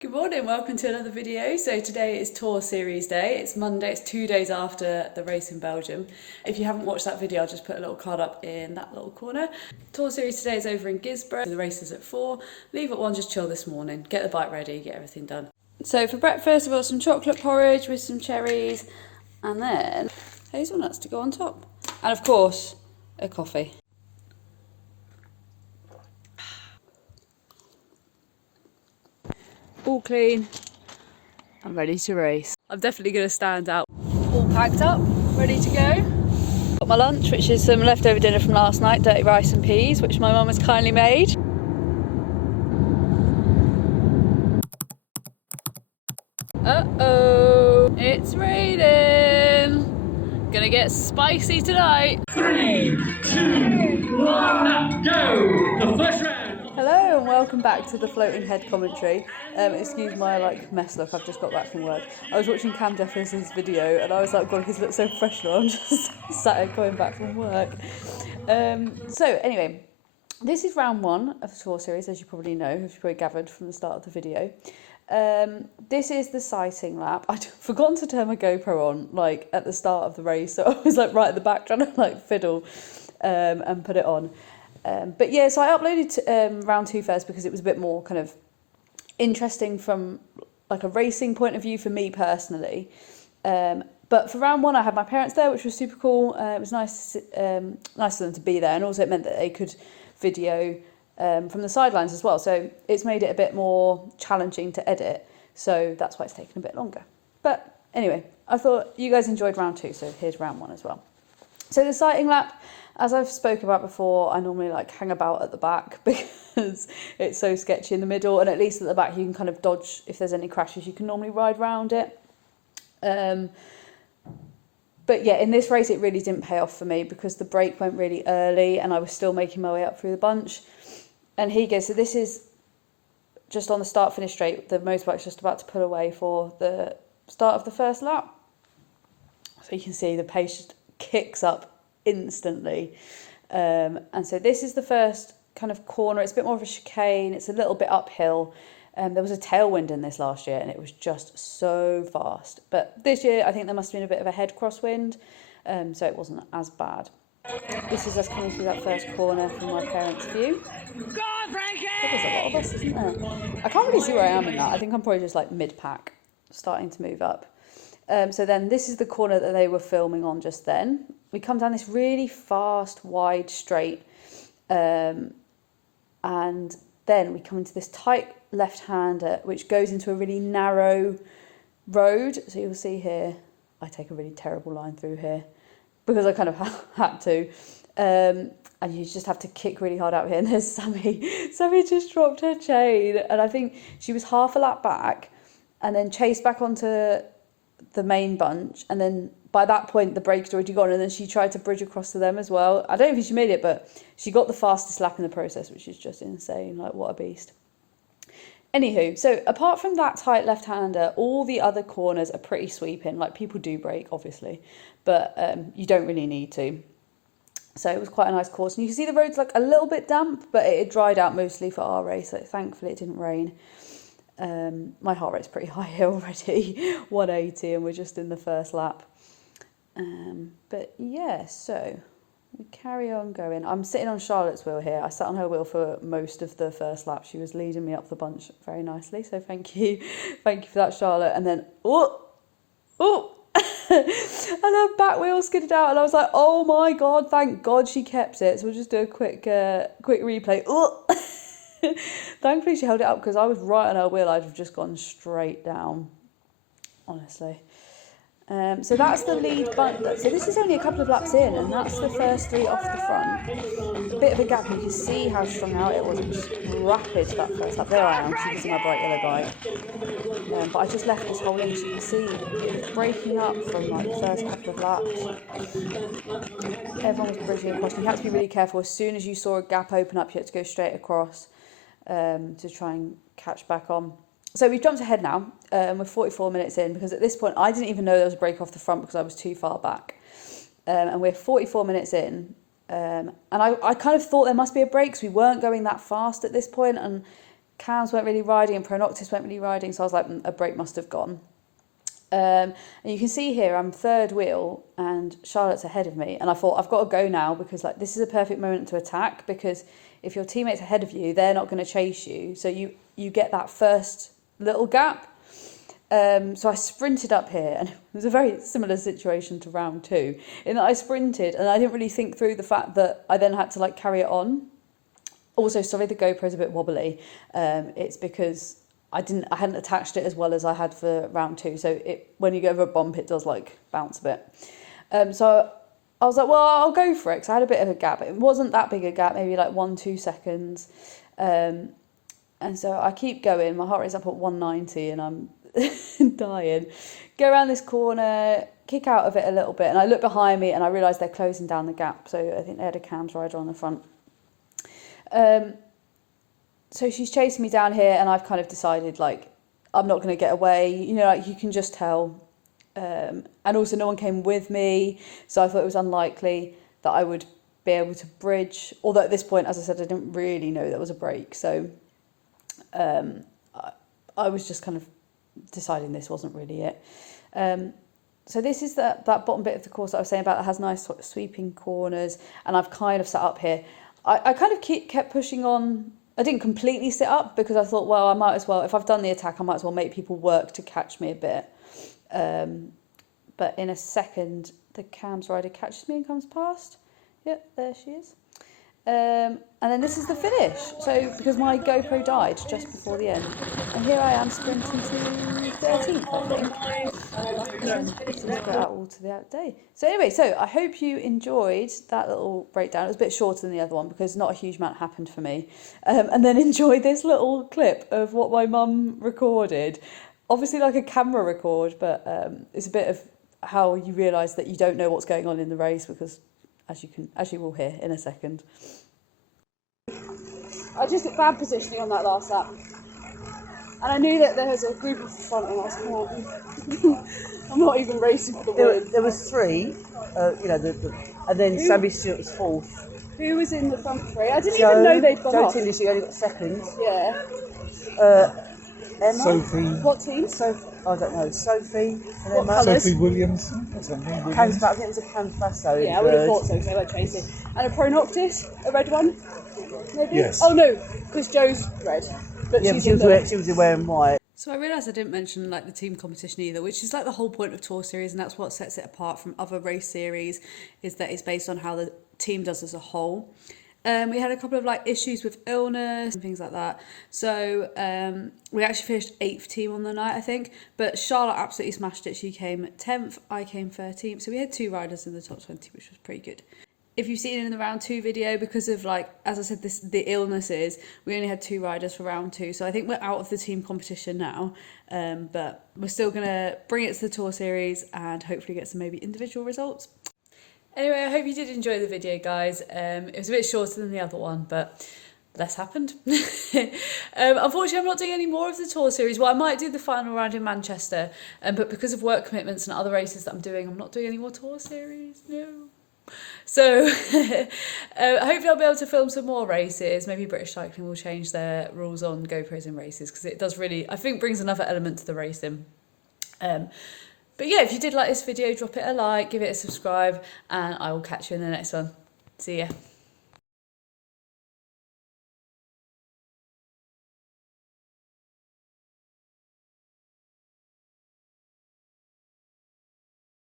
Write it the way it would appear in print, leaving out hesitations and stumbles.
Good morning, welcome to another video. So today is Tour Series Day. It's Monday, it's 2 days after the race in Belgium. If you haven't watched that video, I'll just put a little card up in that little corner. Tour Series today is over in Guisborough. The race is at 4. Leave at 1, just chill this morning. Get the bike ready, get everything done. So for breakfast, I've got some chocolate porridge with some cherries and then hazelnuts to go on top. And of course, a coffee. All clean and ready to race. I'm definitely going to stand out. All packed up, ready to go. Got my lunch, which is some leftover dinner from last night, dirty rice and peas, which my mum has kindly made. Uh-oh, it's raining. Gonna get spicy tonight. 3, 2, 1, go! The first round. Hello and welcome back to the floating head commentary. Excuse my mess look, I've just got back from work. I was watching Cam Jefferson's video and I was like, God, he's looked so professional. I'm just sat here coming back from work. So anyway, this is round 1 of the Tour Series, as you probably know, as you probably gathered from the start of the video. This is the sighting lap. I'd forgotten to turn my GoPro on at the start of the race, so I was right at the back trying to fiddle and put it on. But yeah, so I uploaded round 2 first because it was a bit more kind of interesting from a racing point of view for me personally. But for round 1, I had my parents there, which was super cool. It was nice for them to be there, and also it meant that they could video from the sidelines as well. So it's made it a bit more challenging to edit. So that's why it's taken a bit longer. But anyway, I thought you guys enjoyed round 2, so here's round 1 as well. So the sighting lap, as I've spoken about before, I normally hang about at the back because it's so sketchy in the middle, and at least at the back you can kind of dodge if there's any crashes. You can normally ride round it. But yeah, in this race it really didn't pay off for me because the break went really early and I was still making my way up through the bunch. And here you go. So this is just on the start-finish straight. The motorbike's just about to pull away for the start of the first lap. So you can see the pace just kicks up instantly. And so this is the first kind of corner. It's a bit more of a chicane. It's a little bit uphill. There was a tailwind in this last year and it was just so fast. But this year I think there must have been a bit of a head crosswind, so it wasn't as bad. This is us coming through that first corner from my parents' view. Go on, Frankie! There's a lot of us, isn't there? I can't really see where I am in that. I think I'm probably just mid-pack, starting to move up. So then this is the corner that they were filming on just then. We come down this really fast, wide straight, and then we come into this tight left-hander, which goes into a really narrow road. So you'll see here, I take a really terrible line through here because I kind of had to. And you just have to kick really hard out here. And there's Sammy. Sammy just dropped her chain. And I think she was half a lap back and then chased back onto the main bunch. And then by that point, the break had already gone. And then she tried to bridge across to them as well. I don't think she made it, but she got the fastest lap in the process, which is just insane. What a beast. Anywho, so apart from that tight left-hander, all the other corners are pretty sweeping. People do brake, obviously, but you don't really need to. So it was quite a nice course. And you can see the road's a little bit damp, but it had dried out mostly for our race. So thankfully it didn't rain. My heart rate's pretty high here already, 180, and we're just in the first lap. But yeah, so we carry on going. I'm sitting on Charlotte's wheel here. I sat on her wheel for most of the first lap. She was leading me up the bunch very nicely. So thank you. Thank you for that, Charlotte. And then, and her back wheel skidded out and I was like, oh my God, thank God she kept it. So we'll just do a quick replay. Thankfully she held it up because I was right on her wheel. I'd have just gone straight down, honestly. So that's the lead bunch. So this is only a couple of laps in and that's the first 3 off the front. A bit of a gap. You can see how strung out it was. It was rapid that first lap. There I am. So you can see my bright yellow bike. But I just left this hole in so you can see it was breaking up from the first couple of laps. Everyone was bridging across. You had to be really careful. As soon as you saw a gap open up, you had to go straight across to try and catch back on. So we've jumped ahead now. We're 44 minutes in because at this point I didn't even know there was a break off the front because I was too far back. And we're 44 minutes in. And I kind of thought there must be a break because we weren't going that fast at this point. And cams weren't really riding and Pronoctis weren't really riding, so I was like, a brake must have gone. And you can see here I'm third wheel and Charlotte's ahead of me, and I thought I've got to go now because like this is a perfect moment to attack, because if your teammate's ahead of you, they're not going to chase you, so you get that first little gap. So I sprinted up here, and it was a very similar situation to round 2 in that I sprinted and I didn't really think through the fact that I then had to like carry it on. Also, sorry, the GoPro's a bit wobbly. It's because I hadn't attached it as well as I had for round 2. So when you go over a bump, it does like bounce a bit. So I was like, well, I'll go for it, because I had a bit of a gap. It wasn't that big a gap, maybe like 1-2 seconds. And so I keep going. My heart rate's up at 190 and I'm dying. Go around this corner, kick out of it a little bit, and I look behind me and I realise they're closing down the gap. So I think they had a cams rider on the front. So she's chasing me down here, and I've kind of decided like I'm not going to get away. You know, like you can just tell. And also no one came with me, so I thought it was unlikely that I would be able to bridge. Although at this point, as I said, I didn't really know there was a break. So I was just kind of deciding this wasn't really it. So this is that bottom bit of the course that I was saying about that has nice sort of sweeping corners, and I've kind of sat up here. I kind of kept pushing on. I didn't completely sit up because I thought, well, I might as well, if I've done the attack, I might as well make people work to catch me a bit. But in a second, the cams rider catches me and comes past. Yep, there she is. And then this is the finish. So because my GoPro died just before the end, and here I am sprinting to 13th, I think. She's got out all to the out day. So anyway, so I hope you enjoyed that little breakdown. It was a bit shorter than the other one because not a huge amount happened for me. And then enjoy this little clip of what my mum recorded. Obviously like a camera record, but it's a bit of how you realise that you don't know what's going on in the race, because as you will hear in a second. I just got bad positioning on that last lap, and I knew that there was a group of the front, and I was I'm not even racing for the win. There was 3, and then Sammy Stewart was 4th. Who was in the front 3? I didn't even know they'd gone off. Joe Tindley, she only got 2nd. Yeah. Emma. Sophie. What team? I don't know. Sophie. And What colours? Sophie Williams. What's her name? I think it was a Canfasso. Yeah, I would have thought so, because they were chasing. And a Pronoctis, a red one? Maybe? Yes. Oh no, because Joe's red. But Yeah, she's she was wearing white. So I realised I didn't mention like the team competition either, which is like the whole point of Tour Series, and that's what sets it apart from other race series, is that it's based on how the team does as a whole. We had a couple of like issues with illness and things like that. So we actually finished 8th team on the night, I think. But Charlotte absolutely smashed it. She came 10th, I came 13th. So we had 2 riders in the top 20, which was pretty good. If you've seen it in the round 2 video, because of like, as I said, the illnesses, we only had 2 riders for round 2. So I think we're out of the team competition now. But we're still going to bring it to the Tour Series and hopefully get some maybe individual results. Anyway, I hope you did enjoy the video, guys. It was a bit shorter than the other one, but less happened. Unfortunately, I'm not doing any more of the Tour Series. Well, I might do the final round in Manchester, but because of work commitments and other races that I'm doing, I'm not doing any more Tour Series. No. So hopefully I'll be able to film some more races. Maybe British Cycling will change their rules on GoPros in races, because it does really, I think, brings another element to the racing. But yeah, if you did like this video, drop it a like, give it a subscribe, and I will catch you in the next one. See ya.